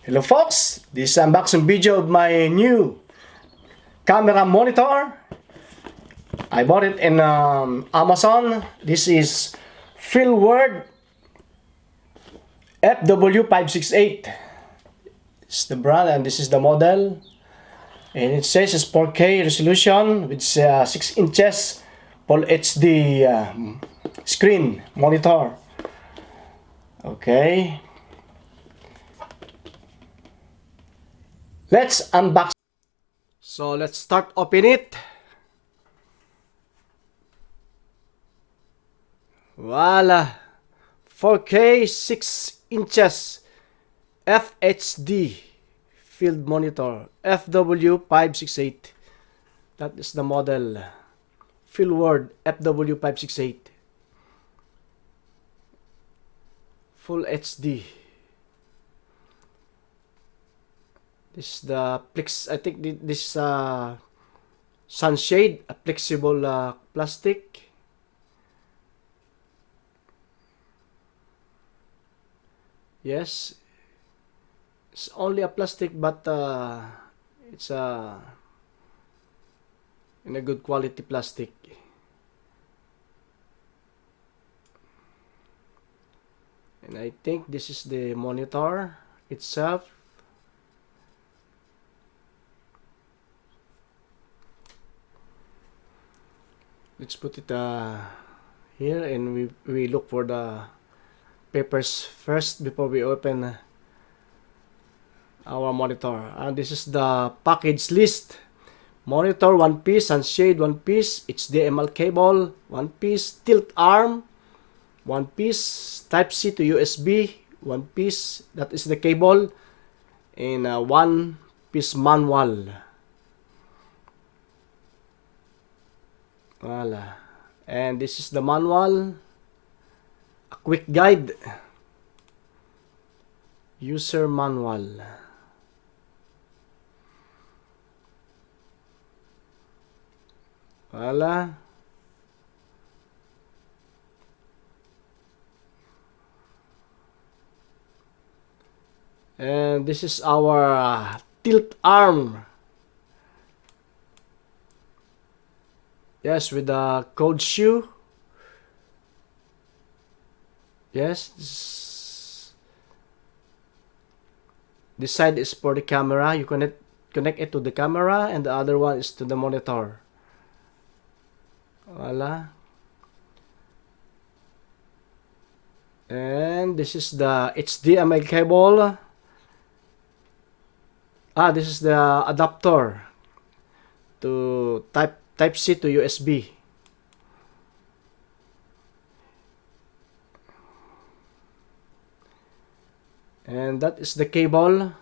Hello folks, this is unboxing video of my new camera monitor. I bought it in Amazon. This is Feelworld FW568. It's the brand and this is the model. And it says it's 4K resolution with 6 inches Full HD screen monitor. Okay. Let's unbox. So let's start open it. Voila. 4K 6 inches FHD field monitor FW568. That is the model. Feelworld FW568. Full HD. This is the I think this is sunshade, a flexible plastic. Yes, it's only a plastic, but it's in a good quality plastic. And I think this is the monitor itself. Let's put it here, and we look for the papers first before we open our monitor. And this is the package list. Monitor 1 piece, sunshade 1 piece, HDMI cable 1 piece, tilt arm 1 piece, type C to USB 1 piece, that is the cable, and 1 piece manual. Voila. And this is the manual, a quick guide, user manual. Voila. And this is our tilt arm. Yes, with the code shoe. Yes, this side is for the camera. You connect it to the camera, and the other one is to the monitor. Voila. And this is the HDMI cable. This is the adapter to type C to USB. And that is the cable.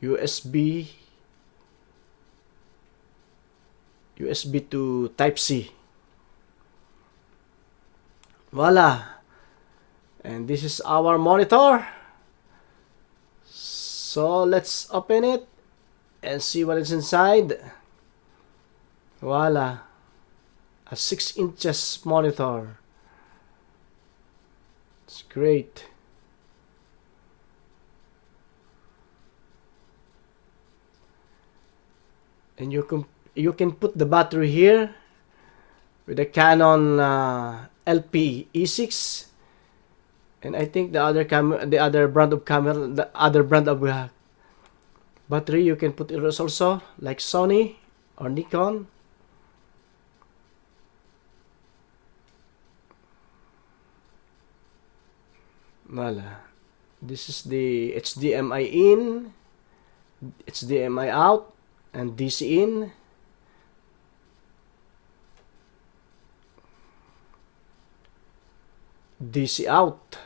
USB to type C. Voila. And this is our monitor. So let's open it and see what is inside. Voila. A 6 inches monitor. It's great. And you can put the battery here with a Canon LP E6. And I think the other brand of battery you can put it also, like Sony or Nikon. Voila. This is the HDMI in, HDMI out, and DC in. DC out.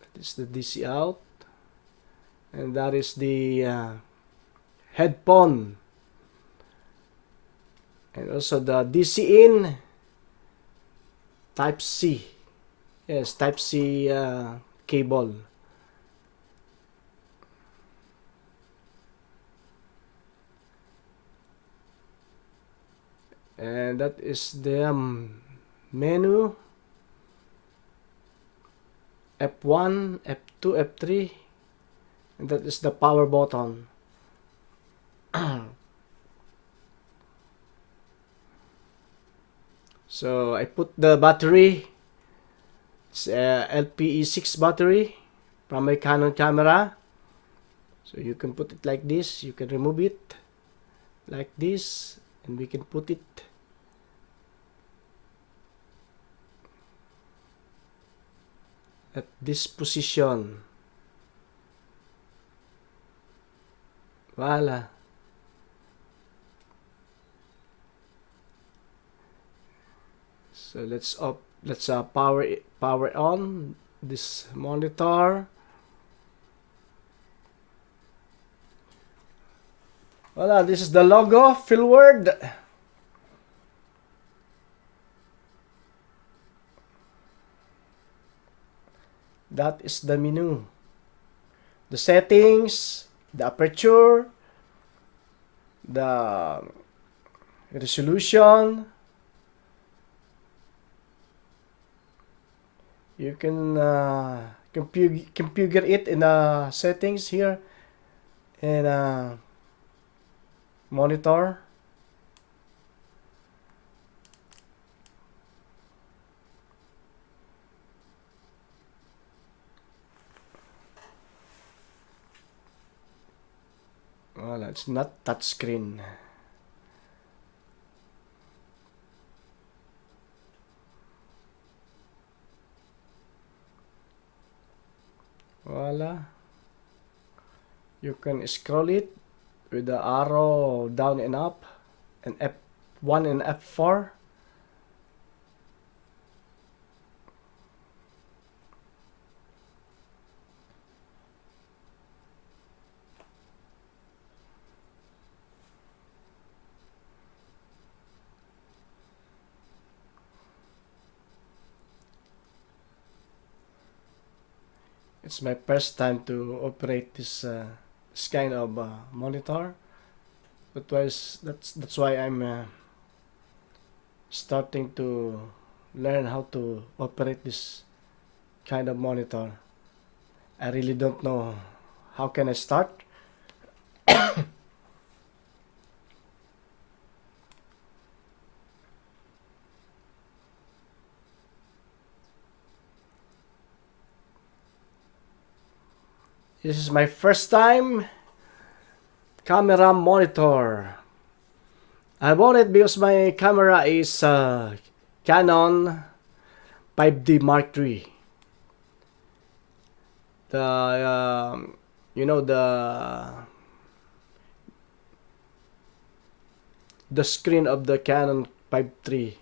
That is the DC out. And that is the headphone. And also the DC in, type C. Yes, type C cable. And that is the menu. F1, F2, F3, and that is the power button. So I put the battery, it's a LPE6 battery from my Canon camera. So you can put it like this, you can remove it like this, and we can put it at this position. Voila. So let's power on this monitor. Voila, this is the logo, Feelworld. That is the menu. The settings, the aperture, the resolution. You can configure it in the settings here and monitor. Well, it's not touchscreen. Voila. You can scroll it with the arrow down and up, and F1 and F4. It's my first time to operate this kind of monitor. That's why I'm starting to learn how to operate this kind of monitor. I really don't know how can I start. This is my first time camera monitor. I bought it because my camera is Canon 5D Mark III. The you know the screen of the Canon 5 III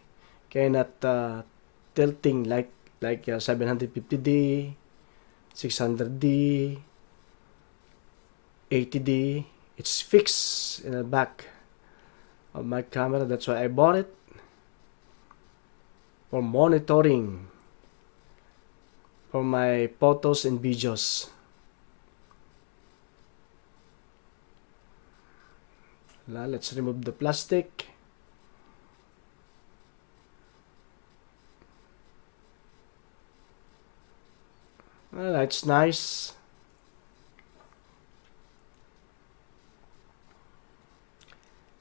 cannot tilting like 750D, 600D, 80D. It's fixed in the back of my camera. That's why I bought it for monitoring for my photos and videos. Now let's remove the plastic. Well, that's nice.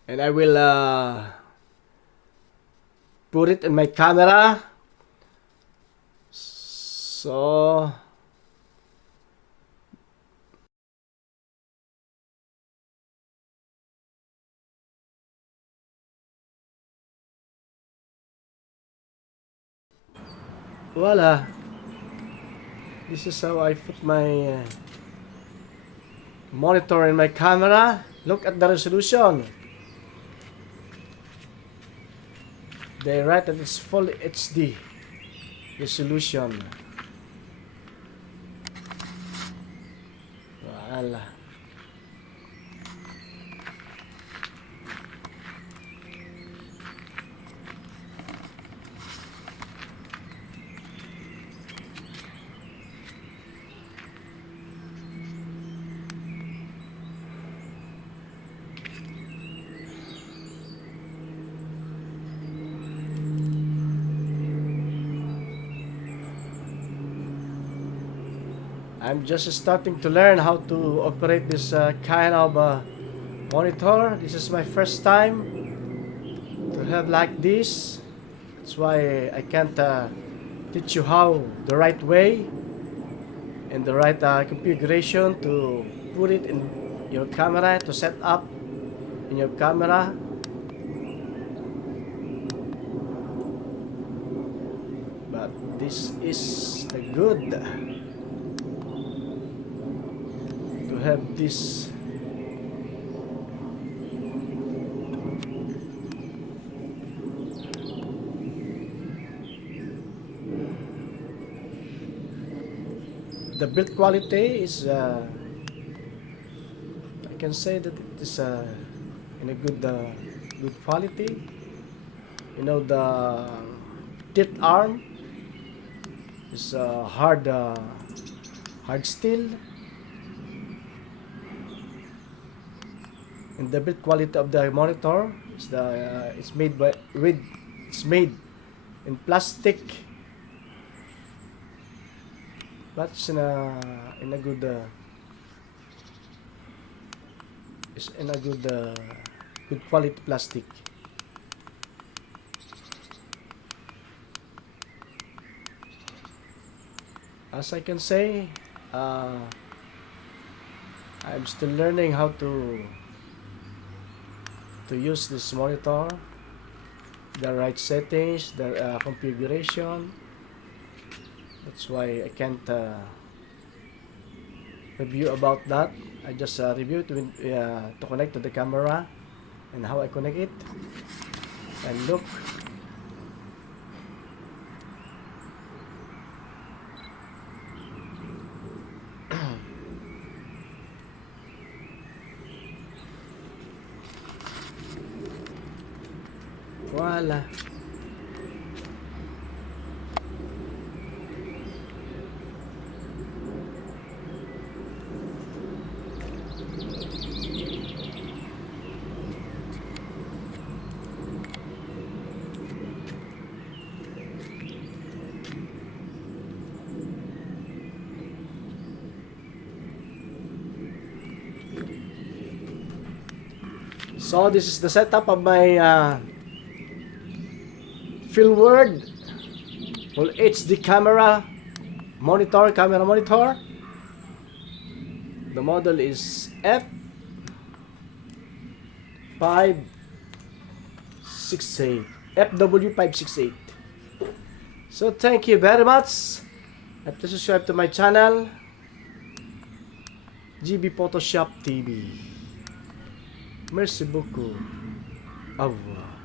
And I will put it in my camera. So voila. This is how I put my monitor in my camera. Look at the resolution. They write that it's full HD resolution. Voila. I'm just starting to learn how to operate this kind of monitor. This is my first time to have like this. That's why I can't teach you how the right way and the right configuration to put it in your camera, to set up in your camera. But this is good to have this. The build quality is I can say that it is in a good quality. You know, the tilt arm is hard steel, and the build quality of the monitor is it's made it's made in plastic, but it's in a good it's in a good quality plastic. As I can say, I'm still learning how to use this monitor, the right settings, the configuration. That's why I can't review about that. I just review to connect to the camera and how I connect it. And look, voila. So this is the setup of my Feelworld full HD camera monitor. The model is F568, FW568. So thank you very much. And please subscribe to my channel, GB Photoshop TV. Merci beaucoup. Au revoir.